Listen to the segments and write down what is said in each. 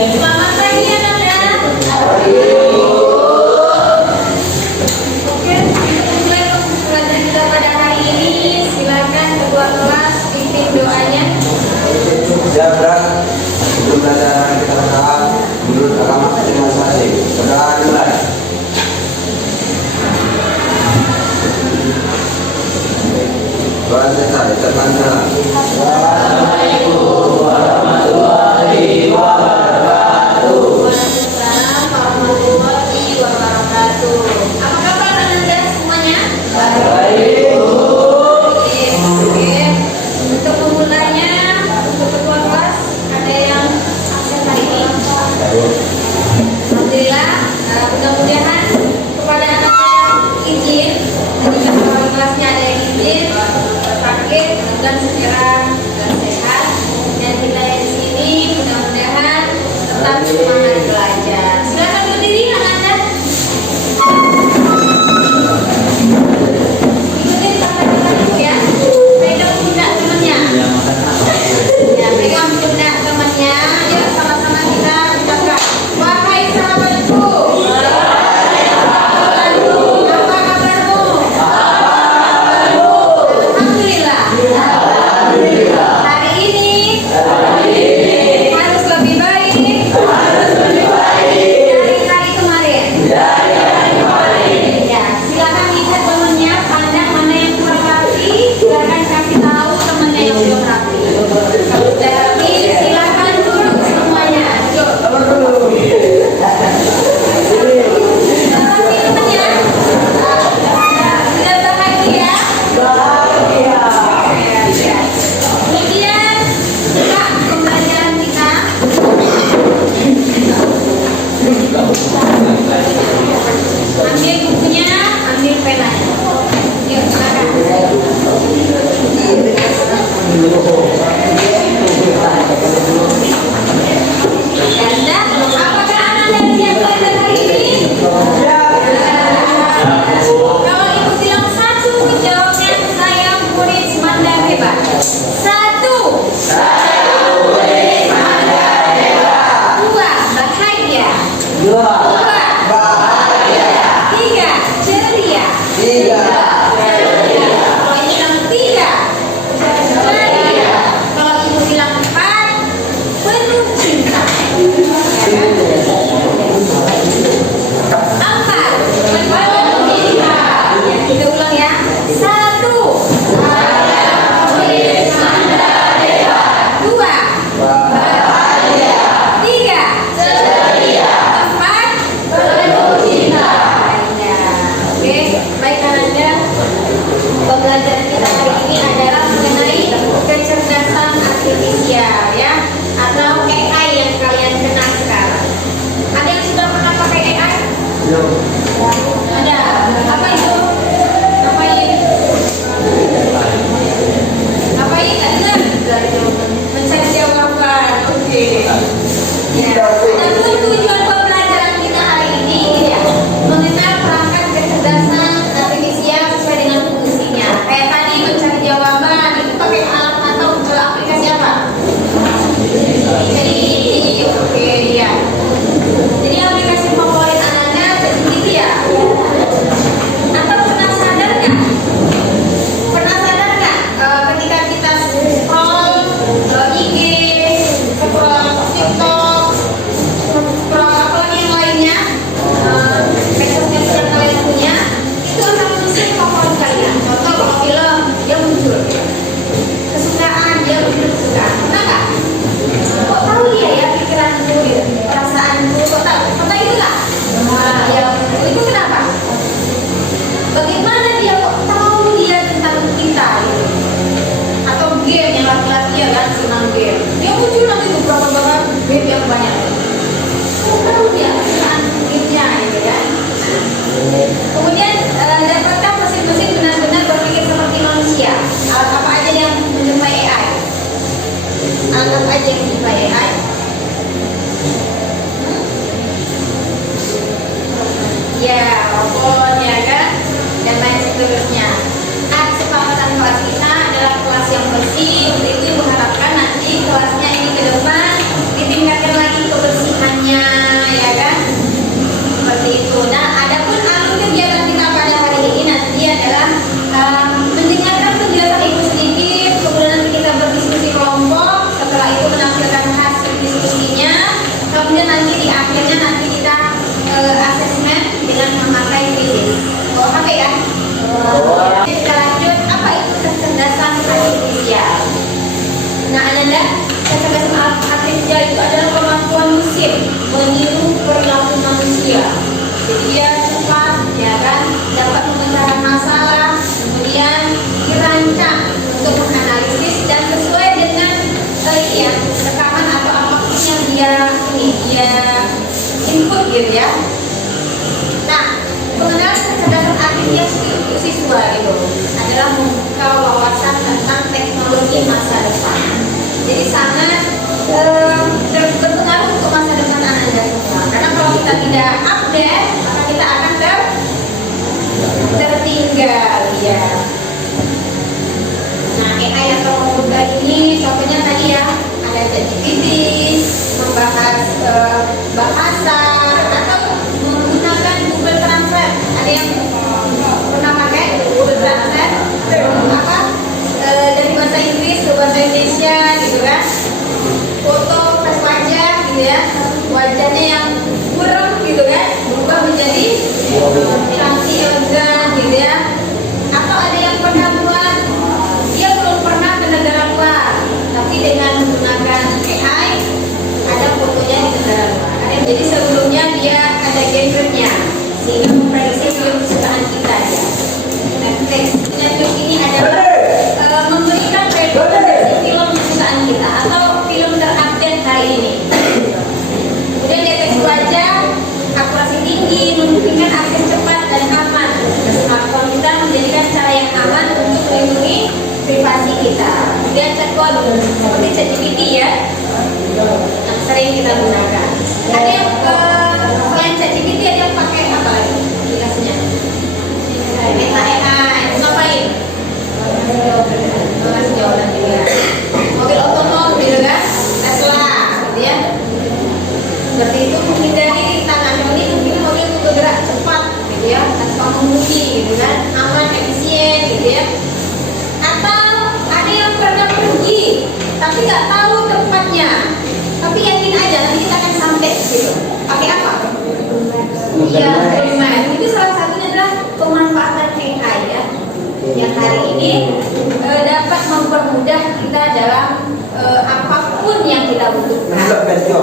Selamat pagi anak-anak. Oke, mulai pelajaran kita pada hari ini. Silakan ketua kelas pimpin doanya. Ya, berat. Sebelum pelajaran kita berdoa menurut agama masing-masing. Berdoa dimulai. Doa selesai. Terbantulah. Assalamualaikum warahmatullahi wabarakatuh. Waalaikumsalam warahmatullahi wabarakatuh. Apa kabar anak-anak semuanya? Baik. Oke. Untuk memulainya, untuk ketua kelas ada yang absen hari ini? Alhamdulillah. Mudah-mudahan kepada anak yang izin, tadi ketua kelasnya ada yang izin, sakit dan segera sehat. Dan kita yang di sini mudah-mudahan tetap semangat belajar. Silakan berdiri anak-anak. Ikutin kata-kata ibu ya. Pegang pundak temannya. Ya, pegang pundak temannya. Yuk sama-sama kita ucapkan. Wahai sahabatku. Apa kabarmu? Alhamdulillah. Hari ini harus lebih baik dari hari kemarin. Ya, silakan lihat temannya, pandang mana yang kurang rapi, silakan kasih tahu temannya yang belum rapi. Sudah rapi, silakan duduk semuanya. Yuk. Rapi temannya. Sudah bahagia? Ya. Kemudian buka pembelajaran kita. Ambil bukunya, ambil penanya. Yuk, silakan. Ganda, apakah anak-anak siap belajar hari ini? Kalau ibu bilang satu, jawabnya saya murid Manda hebat. Satu. Dua, bahagia. Dua, tiga, ceria. Kalau ibu bilang tiga, ceria. Kalau ibu bilang empat, penuh cinta. Ya kan? Empat, penuh cinta. Ya, kita ulang ya. Satu. Dua. Tiga. Empat. Oke, baik anak-anak. Pembelajaran kita hari ini adalah mengenai kecerdasan artifisial ya, atau AI yang kalian kenal sekarang. Ada yang sudah pernah pakai AI? Ada. Apa itu? Ngapain? Ngapain? Nggak dengar? Mencari jawaban. Oke. Ya. Tentu tujuan pembelajaran kita hari ini ya, mengenal perangkat kecerdasan artifisial sesuai dengan fungsinya. Kayak tadi mencari jawaban itu pakai alat atau aplikasi apa? Jadi, oke ya. Jadi aplikasi favorit anak-anak gitu ya. Atau pernah sadar nggak? Pernah sadar nggak ketika kita scroll IG, scroll TikTok, scroll apa lagi yang lainnya, medsos yang kalian punya, itu akan muncul favorit kalian. Contoh kalau film, dia muncul kesukaan, dia muncul kesukaan. Pernah nggak? Kok tahu dia ya pikiranku, perasaanku, kok tahu? Pernah gitu nggak? Ya, itu kenapa? Bagaimana dia kok tahu dia tentang kita gitu? Atau game yang laki-laki ya kan senang game, dia muncul nanti beberapa game yang banyak. Kok tahu dia tentang gamenya gitu kan? Kemudian dapatkah mesin-mesin benar-benar berpikir seperti manusia? Alat apa aja yang menjumpai AI? Alat apa aja yang menjumpai AI? Ya, robot ya kan, dan lain seterusnya. Kesepakatan kelas kita adalah kelas yang bersih. Untuk itu mengharapkan nanti kelasnya ini ke depan ditingkatkan lagi kebersihan. dia input gitu ya. Nah, pengenalan kecerdasan artifisial untuk siswa itu adalah membuka wawasan tentang teknologi masa depan. Jadi sangat berpengaruh untuk masa depan anak Anda semua. Karena kalau kita tidak update, maka kita akan tertinggal ya. Nah, AI atau komputer ini contohnya tadi ya, ada ChatGPT, membahas bahasa atau menggunakan Google Translate. Ada yang pernah pakai Google Translate? Apa? Dari bahasa Inggris ke bahasa Indonesia gitu kan? Foto tes wajah gitu ya, wajahnya yang burem gitu kan, berubah menjadi cantik elegan gitu ya. Atau ada yang pernah buat, dia belum pernah ke negara luar, tapi dengan menggunakan AI ada fotonya di negara luar. Jadi sebelumnya dia ada gadgetnya sehingga memprediksi film kesukaan kita ya. Netflix ini adalah memberikan prediksi film kesukaan kita atau film terupdate hari ini. Kemudian deteksi wajah, akurasi tinggi, memungkinkan akses cepat dan aman. Smartphone kita menjadikan cara yang aman untuk melindungi privasi kita. Kemudian chatbot seperti ChatGPT ya, yang sering kita gunakan. Ada yang selain ChatGPT ada yang pakai apa lagi aplikasinya? Meta AI, ngapain? Masih jawaban juga. Mobil otonom gitu kan, Tesla, gitu ya. Seperti itu menghindari tangan ini mungkin mobil itu bergerak cepat, gitu ya, tanpa mengemudi, gitu kan, aman, efisien, gitu ya. Atau ada yang pernah pergi, tapi nggak tahu tempatnya, tapi yakin aja nanti kita akan sampai situ. Pakai apa? Iya, Google. Itu salah satunya adalah pemanfaatan AI ya, yang hari ini dapat mempermudah kita dalam apapun yang kita butuhkan. Seperti itu.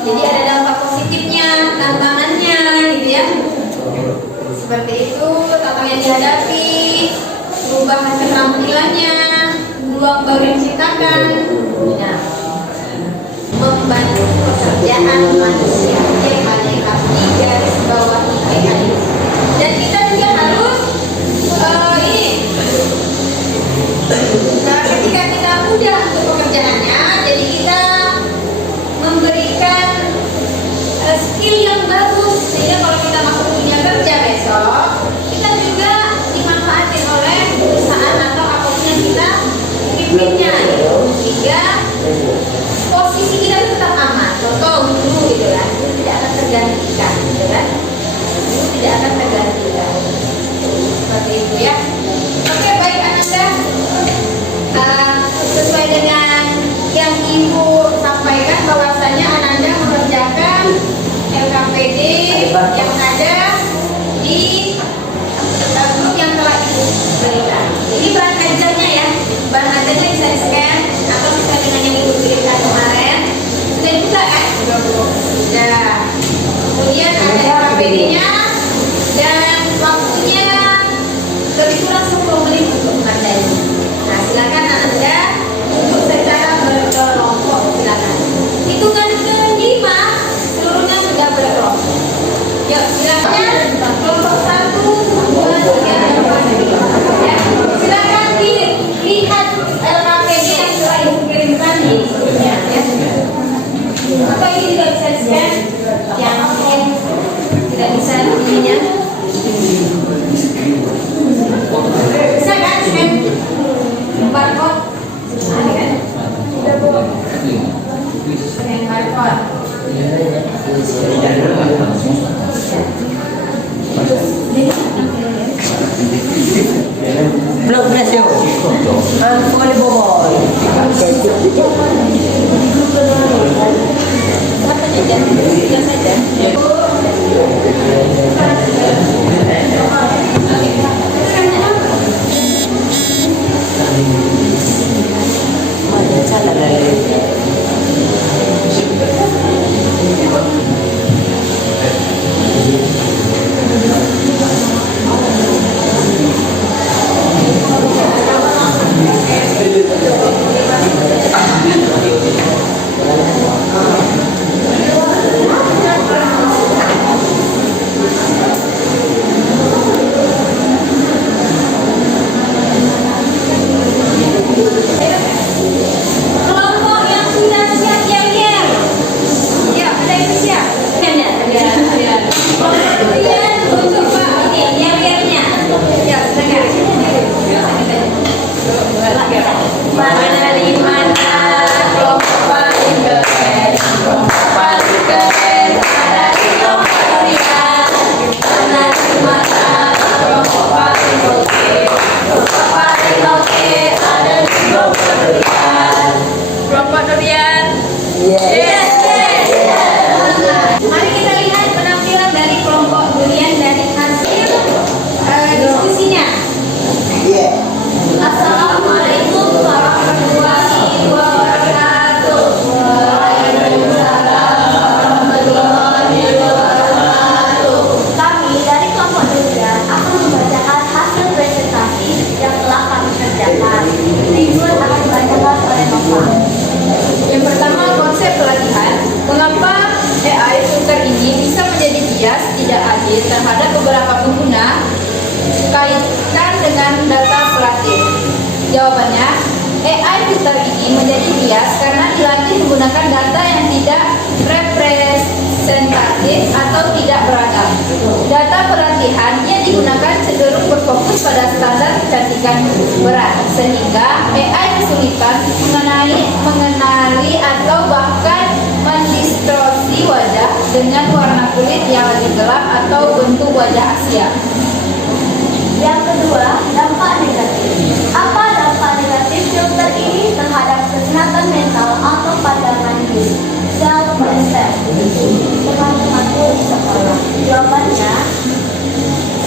Jadi ada dampak positifnya, tantangannya, gitu ya. Seperti itu, tantangan yang dihadapi, perubahan keterampilannya, peluang baru yang diciptakan, ya. Membantu pekerjaan manusia yang paling harus garis bawahi AI. Dan kita juga harus ketika kita mudah untuk pekerjaannya, jadi kita memberikan skill yang bagus sehingga kalau kita masuk dunia kerja besok, kita juga dimanfaatin oleh perusahaan atau apapun yang kita pimpinnya, sehingga posisi kita itu tetap aman. Contoh guru gitu kan, itu tidak akan tergantikan, gitu kan? Itu tidak akan tergantikan. Seperti itu ya. Oke, baik Ananda. Sesuai dengan yang Ibu sampaikan bahwasanya Ananda mengerjakan LKPD yang ada di grup yang telah Ibu berikan. Ini bahan ajarnya ya, bahan ajarnya bisa di scan atau bisa dengan yang Ibu berikan kemarin. Sudah juga kan? Sudah. Kemudian ada LKPD-nya dan waktunya lebih kurang 10 menit untuk mengerjanya. Nah, silakan Anda untuk secara berkelompok, silakan. Hitungan ke-5 seluruhnya sudah berkelompok. Yuk, silakan kelompok 1, 2, 3, 4, ya. Silakan dilihat LKPD yang sudah Ibu kirimkan di sebelumnya, ya. Atau ini juga bisa di-scan yang mungkin tidak bisa ininya. Bisa kan scan barcode? Ada kan? Scan barcode. Belum berhasil. Boleh boboy. Yang saja. Mana di mana kelompok paling keren, kelompok paling keren ada di kelompok durian. Mana di mana kelompok paling oke, kelompok paling oke ada di kelompok durian. Kelompok durian. Yes, yes, yes. Mari kita lihat penampilan dari kelompok durian dari hasil diskusinya. Assalamualaikum warahmatullahi wabarakatuh. Waalaikumsalam warahmatullahi wabarakatuh. Kami dari kelompok durian akan membacakan hasil presentasi yang telah kami kerjakan. Berikut akan dibacakan oleh Nova. Yang pertama, konsep pelatihan. Mengapa AI filter ini bisa menjadi bias tidak adil terhadap beberapa pengguna kaitan dengan data pelatih? Jawabannya, AI filter ini menjadi bias karena dilatih menggunakan data yang tidak representatif atau tidak beragam. Data pelatihan yang digunakan cenderung berfokus pada standar kecantikan berat, sehingga AI kesulitan mengenali atau bahkan mendistorsi wajah dengan warna kulit yang lebih gelap atau bentuk wajah Asia. Yang kedua, dampak negatif. Apa dampak negatif filter ini terhadap kesehatan mental atau pandangan diri? Self-esteem. Teman-temanku di sekolah. Jawabannya,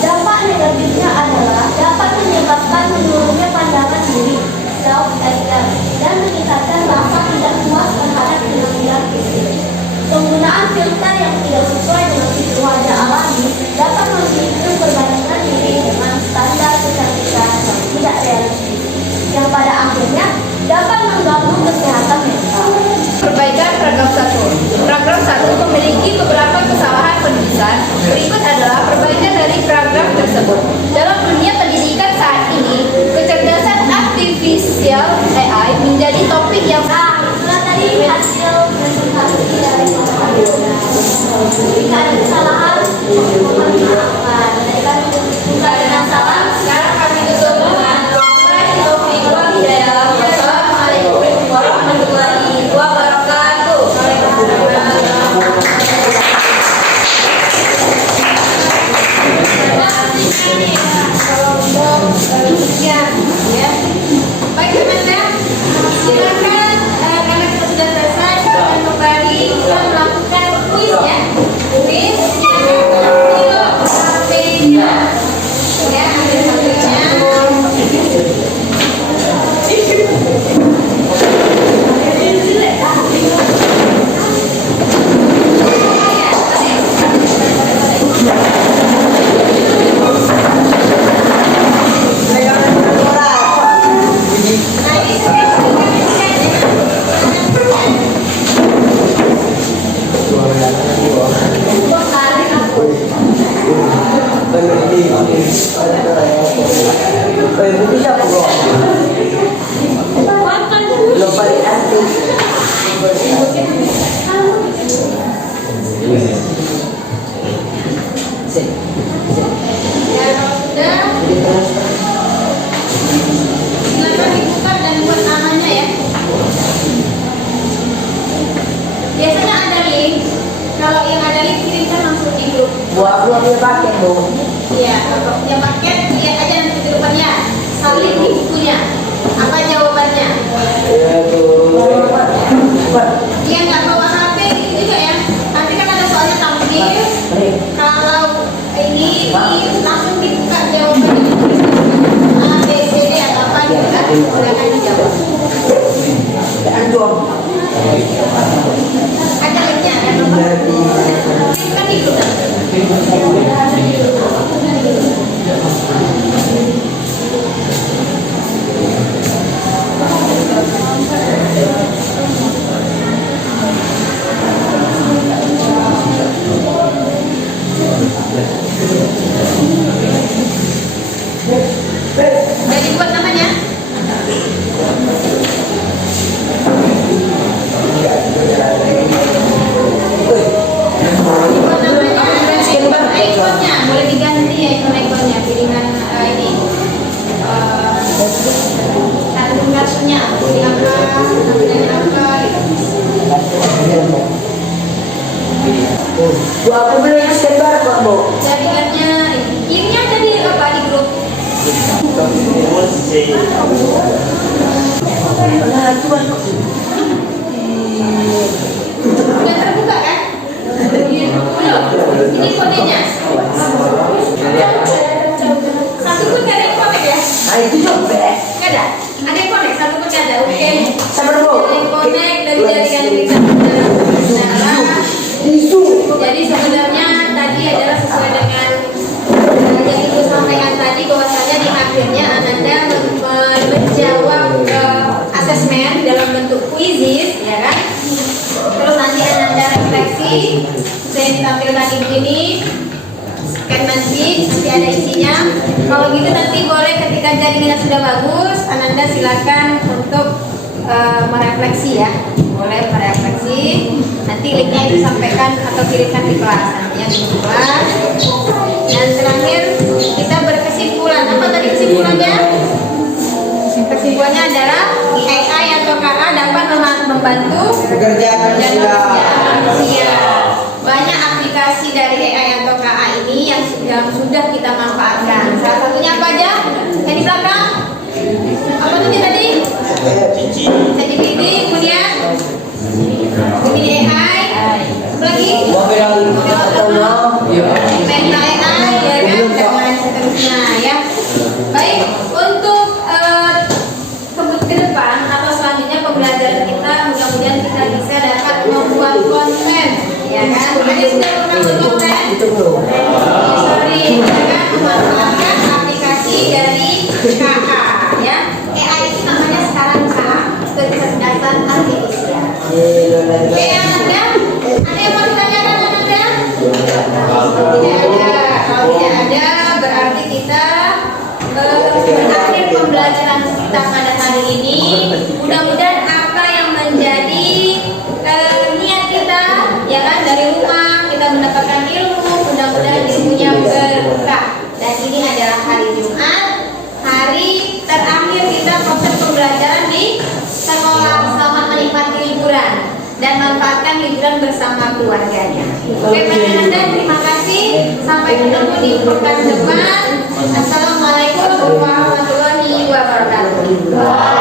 dampak negatifnya adalah dapat menyebabkan menurunnya pandangan diri, self-esteem, dan meningkatkan rasa tidak puas terhadap penampilan fisik. Penggunaan filter yang tidak sesuai dengan fitur wajah alami dapat memicu perbandingan diri dengan standar kecantikan yang tidak realistis, yang pada akhirnya dapat mengganggu kesehatan mental. Perbaikan paragraf 1. Paragraf 1 memiliki beberapa kesalahan penulisan. Berikut adalah perbaikan dari paragraf tersebut. Dalam dunia pendidikan saat ini, kecerdasan artifisial AI menjadi topik yang Itulah tadi hasil presentasi dari kelompok durian. Jika ada kesalahan, mohon maafkan. Dari kami buka dengan salam. Sekarang kami tutup dengan Taufiq wal Hidayah. Wassalamualaikum warahmatullahi wabarakatuh. Ya. Baik teman-teman, silakan karena kita sudah selesai, silakan kembali kita melakukan kuis ya. Kuis silakan ambil HP-nya. Ya, ambil HP-nya. Ya, kalau sudah, silakan dibuka dan buat namanya ya. Biasanya ada link. Kalau yang ada link kirimkan langsung di grup. Buat dia pakai bu. Iya, kalau punya paket lihat aja nanti di depannya. Salin di bukunya. Apa jawabannya? Dia nggak bawa HP gitu juga ya. Nanti kan ada soalnya tampil. Kalau ini langsung dibuka jawabannya. A, B, C, D atau apa gitu kan? Silakan dijawab. Ada linknya, ada nomor. Kirimkan di grup. Aku belum sebar kok, Bu. Jaringannya ini ada di apa di grup? Nah, itu masuk. Udah terbuka kan? Belum. Ini kodenya. Satu pun gak ada yang connect ya? Nah, itu juga. Gak ada. Ada yang connect, satu pun gak ada. Oke. Sabar, Bu. Ada yang connect dari jaringan kita. Jadi sebenarnya tadi adalah sesuai dengan yang Ibu sampaikan tadi, bahwasanya di akhirnya Ananda menjawab asesmen dalam bentuk kuisis, ya kan? Terus nanti Ananda refleksi, saya ditampilkan di sini, scan nanti ada isinya. Kalau gitu nanti boleh ketika jaringannya sudah bagus, Ananda silakan untuk merefleksi ya, boleh merefleksi. Nanti linknya disampaikan atau kirimkan di kelas, nantinya di kelas. Dan terakhir kita berkesimpulan. Apa tadi kesimpulannya? Kesimpulannya adalah AI atau KA dapat membantu Pekerjaan manusia. Banyak aplikasi dari AI atau KA ini yang sudah kita manfaatkan. Salah satunya apa aja? Yang di belakang? Apa tuh tadi? ChatGPT, kemudian Gemini AI, apa lagi? Meta AI, ya kan? Dan lain seterusnya ya. Baik, untuk ke depan atau selanjutnya pembelajaran kita, mudah-mudahan kita bisa dapat membuat konten, ya kan? Ada sudah pernah membuat konten? Sorry, ya kan? Memanfaatkan aplikasi dari KA, ya. AI itu namanya sekarang KA, kecerdasan artifisial. Oke, Ananda? Ada yang mau ditanyakan Ananda? Tidak ada. Kalau tidak ada, berarti kita berakhir pembelajaran kita pada hari ini. Mudah-mudahan apa yang menjadi niat kita, ya kan, dari rumah kita mendapatkan ilmu, mudah-mudahan ilmunya berkah. Dan ini adalah hari Jumat, hari terakhir kita proses pembelajaran di sekolah. Selamat menikmati liburan dan manfaatkan liburan bersama keluarganya. Oke, Anda, terima kasih. Sampai ketemu di pekan depan. Assalamualaikum warahmatullahi wabarakatuh.